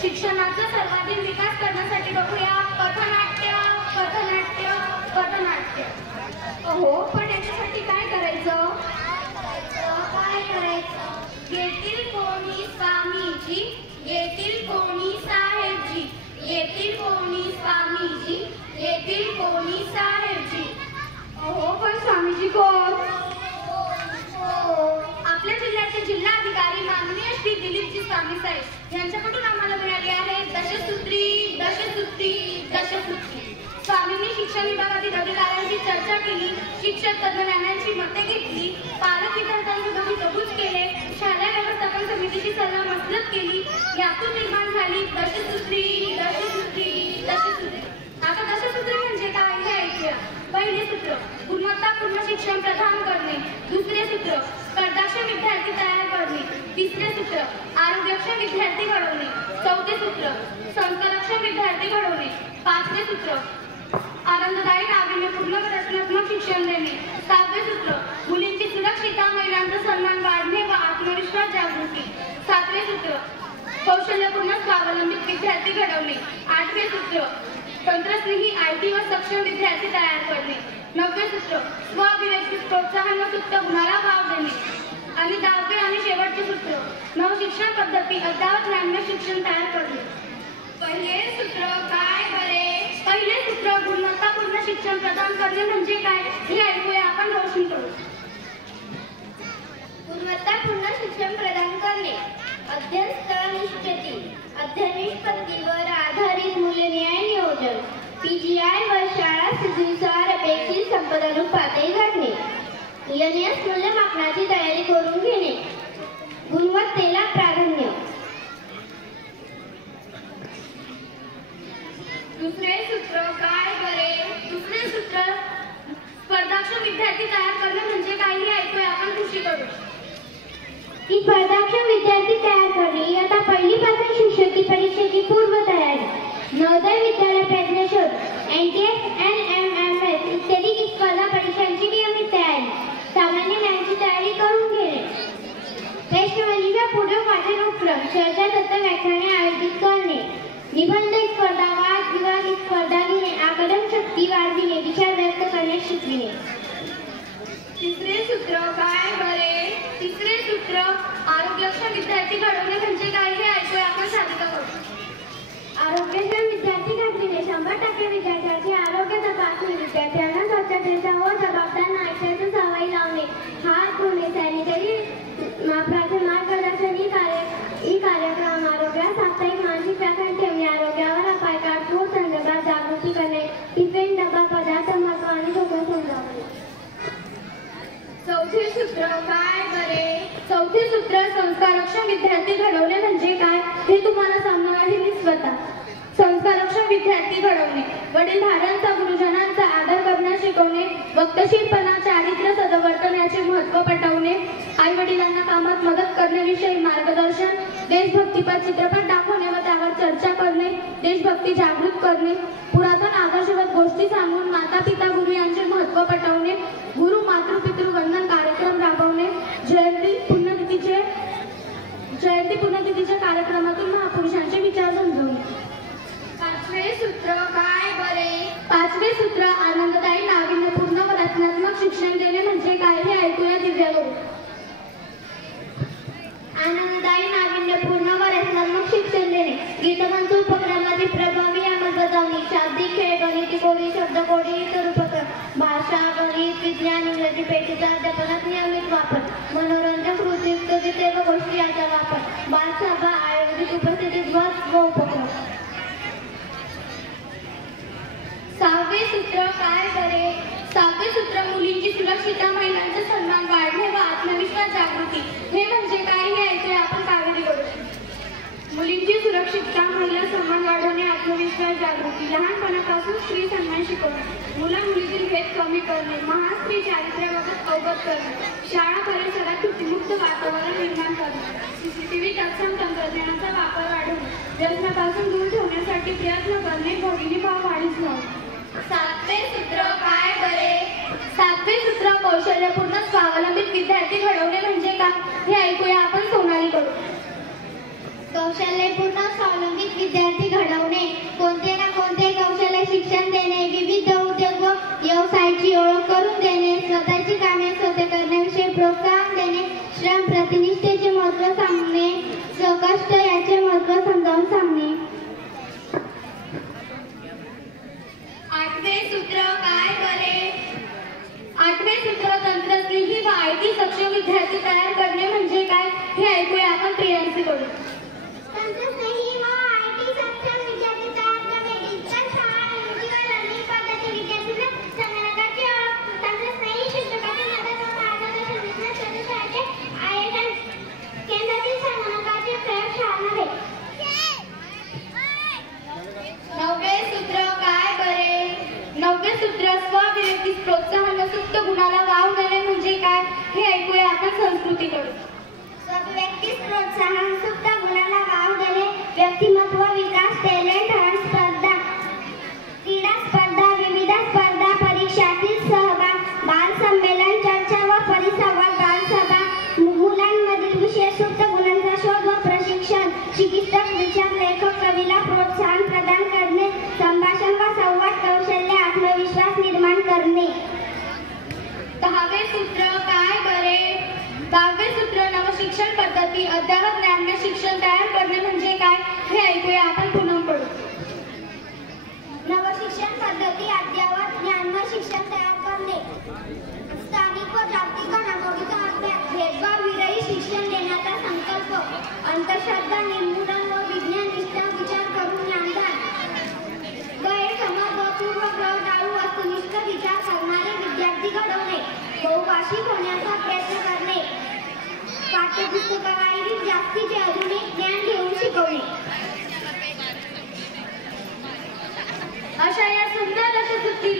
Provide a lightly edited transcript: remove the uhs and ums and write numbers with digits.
शिक्षणाचा सर्वाधिक विकास करण्यासाठी बघूया पथनाट्य पथनाट्य पथनाट्य. हो, पण याच्यासाठी काय करायचं? काय करायचं? येतील कोणी स्वामीजी, येतील कोणी साहेबजी, येतील कोणी स्वामीजी, येतील कोणी साहेबजी. हो, पण स्वामीजी कोण? आपल्या जिल्ह्याचे जिल्हाधिकारी माननीय श्री दिलीपजी स्वामी साहेब यांच्याकडून आम्हाला मिळाली आहे दशसूत्री दशसूत्री दशसूत्री. स्वामींनी शिक्षण विभागातील अधिकाऱ्यांची चर्चा केली, शिक्षक तज्ज्ञांची मते घेतली, पालक विद्यार्थ्यांसोबत हितगुज केले, शालेय व्यवस्थापन समितीची सल्लामसलत केली, यातून निर्माण झाली दशसूत्री दशसूत्री दशसूत्री. आता दशसूत्री म्हणजे काय हे ऐकूया. पहिले सूत्र गुणवत्तापूर्ण शिक्षण प्रदान करणे. दुसरे सूत्र स्पर्धाक्षम विद्यार्थी तयार करणे. तिसरे सूत्र आरोग्यक्षम विद्यार्थी घडवणे. चौथे सूत्र संस्कारक्षम विद्यार्थी घडवणे. पाचवे सूत्र आनंददायी नाविन्यपूर्ण रचनात्मक शिक्षण देणे. सहावे सूत्र मुलींची सुरक्षितता, महिलांचा सन्मान वाढणे व आत्मविश्वास जागृती. सातवे सूत्र कौशल्यपूर्ण स्वावलंबित विद्यार्थी घडवणे. आठवे सूत्र तंत्रस्नेही IT व सक्षम विद्यार्थी तयार करणे. नववे सूत्र स्वाभिव्यक्ती प्रोत्साहन व सुप्त गुणाला वाव देणे. आणि दहावे आणि शेवटचे सूत्र नवशिक्षण पद्धती अद्यावत ज्ञानमय शिक्षण तयार करणे. पहिले सूत्र काय बरे? पहिले सूत्र गुणवत्तापूर्ण शिक्षण प्रदान करणे म्हणजे काय हे ऐकूया आपण रोशन करू. गुणवत्तापूर्ण शिक्षण प्रदान करणे. अध्ययन स्थळ निश्चिती, अध्ययन निष्पत्तीवर आधारित मूल्यनिहाय नियोजन, PGI व शाळा सिद्धीनुसार अपेक्षित संपदानुरूप पातळी गाठणे, NS मूल्यमापनाची तयारी करून घेणे, गुणवत्तेला प्राधान्य. दुसरे सूत्र काय बरे? दुसरे सूत्र स्पर्धाक्षम विद्यार्थी तयार करणे म्हणजे काय हे ऐकूया आपण कृषी करू. ही स्पर्धाक्षम विद्यार्थी तयार करणे ही आता पहिलीपासून शिष्यवृत्ती परीक्षेची पूर्वतयारी, नवोदय विद्यालय प्रज्ञाशोध, NTS, NMMS इत्यादी स्पर्धा परीक्षांची नियमित तयारी, सामान्य ज्ञानाची तयारी करून घेणे, प्रश्नमंजुषा पूर्व वाचन उपक्रम, चर्चा सत्र व्याख्याने आयोजित करणे, निबंध स्पर्धा, वाद विवाद स्पर्धा घेणे, आकलन शक्ती वाढविणे, विचार व्यक्त करण्यास शिकविणे. तिसरे सूत्र काय बरे? तिसरे सूत्र आरोग्यक्षम विद्यार्थी घडवणे म्हणजे काय हे ऐकूया आपण साधित करू. आरोग्यक्षम विद्यार्थी घडविणे. 100% विद्यार्थ्यांची आरोग्य तपासणी, विद्यार्थ्यांना स्वच्छतेचा व जबाबदार नागरिकांची सवय लावणे, हात धुणे, सॅनिटरी वापराचे मार्गदर्शन ही कार्यक्रम, आरोग्यात साप्ताहिक मानसिक व्याख्यान ठेवणे, आरोग्यावर अपायकारक संदर्भात जागृती करणे, टिफिन डबा पदार्थ महत्व आणि धोका समजावणे. चौथे सूत्र काय बरे? चौथे सूत्र संस्कारक्षम विद्यार्थी घडवणे म्हणजे काय हे तुम्हाला सांगणार आहे मी स्वतः. संस्कारक्षम विद्यार्थी घडवणे, वडीलधाऱ्यांचा गुरुजनांचा आदर करण्यास शिकवणे, वक्तशीरपणा, चारित्र्य, सदवर्तन याचे महत्त्व पटवणे, आई वडिलांना कामात मदत करण्याविषयी मार्गदर्शन, देशभक्तीपर चित्रपट दाखवणे व त्यावर चर्चा करणे, देशभक्ती जागृत करणे, पुरातन आदर्शवत गोष्टी सांगून माता पिता गुरु यांचे महत्त्व पटवणे, गुरु मातृपितृ वंदन कार्यक्रम राबवणे, जयंती पुण्यतिथीच्या कार्यक्रमातून महापुरुषांचे विचार समजवणे. पाचवे सूत्र काय बरे? पाचवे सूत्र आनंददायी नाविन्यपूर्ण व रचनात्मक शिक्षण देणे म्हणजे काय हे ऐकूया दिव्यावरून. आनंददायी नाविन्यपूर्ण व रचनात्मक शिक्षण देणे. गीतमंच उपक्रमाची प्रभावी अंमलबजावणी, शाब्दिक खेळ, गणिती कोडी, शब्दकोडी इतर उपक्रम, भाषा, गणित, विज्ञान, इंग्रजी पेटीचा अध्यापनात नियमित वापर, मनोरंजक कृतीयुक्त गीते व गोष्टी याचा वापर, बालसभा आयोजित उपस्थितीत व उपक्रम. सहावे सूत्र काय बरे? सहावे सूत्र मुलींची सुरक्षितता, महिलांचा सन्मान वाढणे व आत्मविश्वास जागृती हे म्हणजे काय हे ऐकूया आपण कावेरी करू. मुलींची सुरक्षितता, महिला सन्मान वाढवणे, आत्मविश्वास जागृती, लहानपणापासून स्त्री सन्मान शिकवणे, मुला मुलीतील भेद कमी करणे, महान स्त्री चारित्र्याबाबत अवगत करणे, शाळा परिसरात भीतीमुक्त वातावरण निर्माण करणे, CCTV तत्सम तंत्रज्ञानाचा वापर वाढवणे, व्यसनापासून दूर ठेवण्यासाठी प्रयत्न करणे, भगिनी भाव वाढीस लावणे. सातवे सूत्र काय बरे? सातवे सूत्र कौशल्यपूर्ण स्वावलंबित विद्यार्थी घडवणे म्हणजे काय हे ऐकूया आपण सोनाली कडून. कौशल्यपूर्ण स्वावलंबित विद्यार्थी घडवणे, कोणते ना कोणते कौशल्य शिक्षण देणे, विविध उद्योग व व्यवसायाची ओळख करून देणे, स्वतःची कामे स्वतः करण्याविषयी प्रोत्साहन देणे, श्रम प्रतिनिष्ठेचे महत्त्व सांगणे, स्वकष्ट याचे महत्त्व समजावून सांगणे. 8वे सूत्र काय करे? 8वे सूत्र तंत्रस्नेही व IT सक्षम विद्यार्थी तयार करणे म्हणजे काय हे ऐकूया आपण प्रियांशीकडून. तंत्रस्नेही व IT सक्षम विद्यार्थी तयार करणे, डिजिटल शाळा डिजिटल लर्निंग पद्धती विद्यार्थ्यांना संगणकाची ओळख, तंत्रस्नेही शिक्षकांची मदत व मार्गदर्शन, विज्ञान शोधण्याचे आयोजन, केंद्रातील संगणकाचे प्रयोगशाळा नव्हे. 9वे सूत्र काय करे? 9वे सूत्र स्वविवेकीस प्रोत्साहन व सुप्त गुणाला वाव देणे म्हणजे काय हे ऐकूया आपण संस्कृतीकडून. स्वविवेकीस प्रोत्साहन, सुप्त गुणाला वाव देणे, व्यक्तिमत्व विकास, टॅलेंट हंट स्पर्धा, क्रीडा स्पर्धा, विविध स्पर्धा, परीक्षातील सहभाग, बाल संमेलन, चर्चा व परिसंवाद, बालसभा, मुलांमधील विषय सुप्त गुणांचा शोध व प्रशिक्षण, चिकित्सक, विचार लेखक, कवीला प्रोत्साहन प्रदान करणे, संभाषण व संवाद कौशल्य, आत्मविश्वास निर्माण करणे. 10वे सूत्र काय करे? 10वे सूत्र नवशिक्षण पद्धती अद्ययावत ज्ञान शिक्षण तयार करणे म्हणजे काय हे ऐकूया आपण पूनमकडून. नवशिक्षण पद्धती अद्ययावत ज्ञान शिक्षण तयार करणे, स्थानिक व जागतिक घडामोडीचा अभ्यास, भेदभाव विरहित शिक्षण देण्याचा संकल्प, अंधश्रद्धा निर्मूलन व विज्ञाननिष्ठ विचार करून ज्ञानदान, गैरसमज व पूर्वग्रह टाळून वस्तुनिष्ठ विचार करणारे विद्यार्थी घडवणे, बहुभाषिक होण्याचा प्रयत्न करणे, पाठ्यपुस्तकावरील जास्तीचे आधुनिक ज्ञान घेऊन शिकवणे. अशा या सुंदर अशा सुट्टी